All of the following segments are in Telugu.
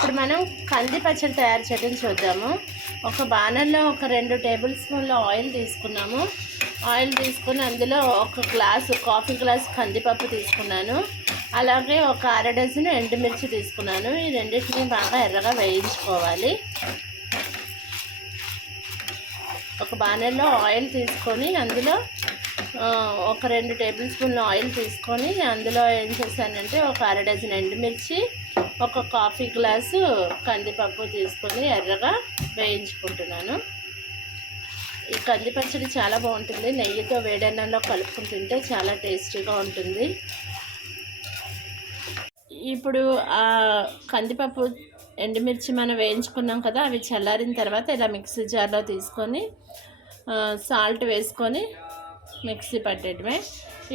ఇప్పుడు మనం కంది పచ్చడి తయారు చేయడం చూద్దాము. ఒక బాణల్లో ఒక రెండు టేబుల్ స్పూన్ల ఆయిల్ తీసుకున్నాము. ఆయిల్ తీసుకుని అందులో ఒక గ్లాసు కాఫీ గ్లాస్ కందిపప్పు తీసుకున్నాను. అలాగే ఒక అర డజన్ ఎండుమిర్చి తీసుకున్నాను. ఈ రెండింటిని బాగా ఎర్రగా వేయించుకోవాలి. ఒక బాణల్లో ఆయిల్ తీసుకొని అందులో ఒక రెండు టేబుల్ స్పూన్ల ఆయిల్ తీసుకొని అందులో ఏం చేశానంటే ఒక అర డజన్ ఎండుమిర్చి ఒక కాఫీ గ్లాసు కందిపప్పు తీసుకొని ఎర్రగా వేయించుకుంటున్నాను. ఈ కంది పచ్చడి చాలా బాగుంటుంది. నెయ్యితో వేడన్నంలో కలుపుకుని తింటే చాలా టేస్టీగా ఉంటుంది. ఇప్పుడు ఆ కందిపప్పు ఎండుమిర్చి మనం వేయించుకున్నాం కదా అవి చల్లారిన తర్వాత ఇలా మిక్సీ జార్లో తీసుకొని సాల్ట్ వేసుకొని మిక్సీ పట్టేయడమే.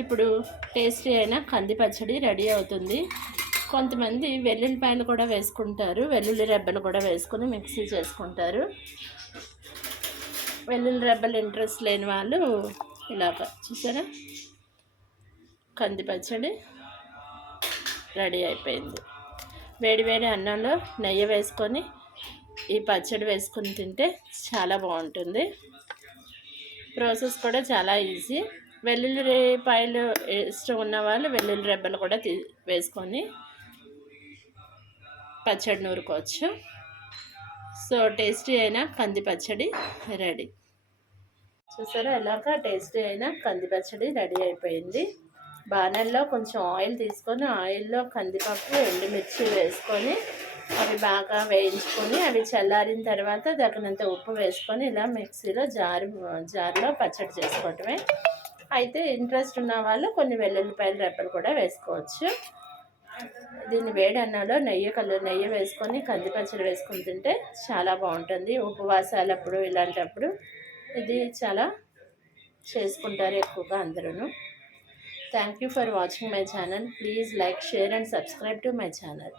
ఇప్పుడు టేస్టీ అయిన కంది పచ్చడి రెడీ అవుతుంది. కొంతమంది వెల్లుల్లిపాయలు కూడా వేసుకుంటారు వెల్లుల్లి రెబ్బలు కూడా వేసుకొని మిక్సీ చేసుకుంటారు. వెల్లుల్లి రెబ్బలు ఇంట్రెస్ట్ లేని వాళ్ళు ఇలాగ చూసారా? కంది పచ్చడి రెడీ అయిపోయింది. వేడి వేడి అన్నంలో నెయ్యి వేసుకొని ఈ పచ్చడి వేసుకుని తింటే చాలా బాగుంటుంది. ప్రాసెస్ కూడా చాలా ఈజీ. వెల్లుల్లిపాయలు ఇష్టం ఉన్న వాళ్ళు వెల్లుల్లి రెబ్బలు కూడా తీ వేసుకొని పచ్చడి నూరుకోవచ్చు. సో టేస్టీ అయిన కంది పచ్చడి రెడీ. చూసారా? ఇలాగ టేస్టీ అయిన కంది పచ్చడి రెడీ అయిపోయింది. బాణల్లో కొంచెం ఆయిల్ తీసుకొని ఆయిల్లో కందిపప్పు ఎండుమిర్చి వేసుకొని అవి బాగా వేయించుకొని అవి చల్లారిన తర్వాత తగినంత ఉప్పు వేసుకొని ఇలా మిక్సీలో జారు జార్లో పచ్చడి చేసుకోవటమే. అయితే ఇంట్రెస్ట్ ఉన్న వాళ్ళు కొన్ని వెల్లుల్లిపాయల రెప్పలు కూడా వేసుకోవచ్చు. దీన్ని వేడి అన్నంలో నెయ్యి కలర్ నెయ్యి వేసుకొని కంది పచ్చడి వేసుకుని తింటే చాలా బాగుంటుంది. ఉపవాసాలప్పుడు ఇలాంటప్పుడు ఇది చాలా చేసుకుంటారు ఎక్కువగా అందరూ thank you for watching my channel please like share and subscribe to my channel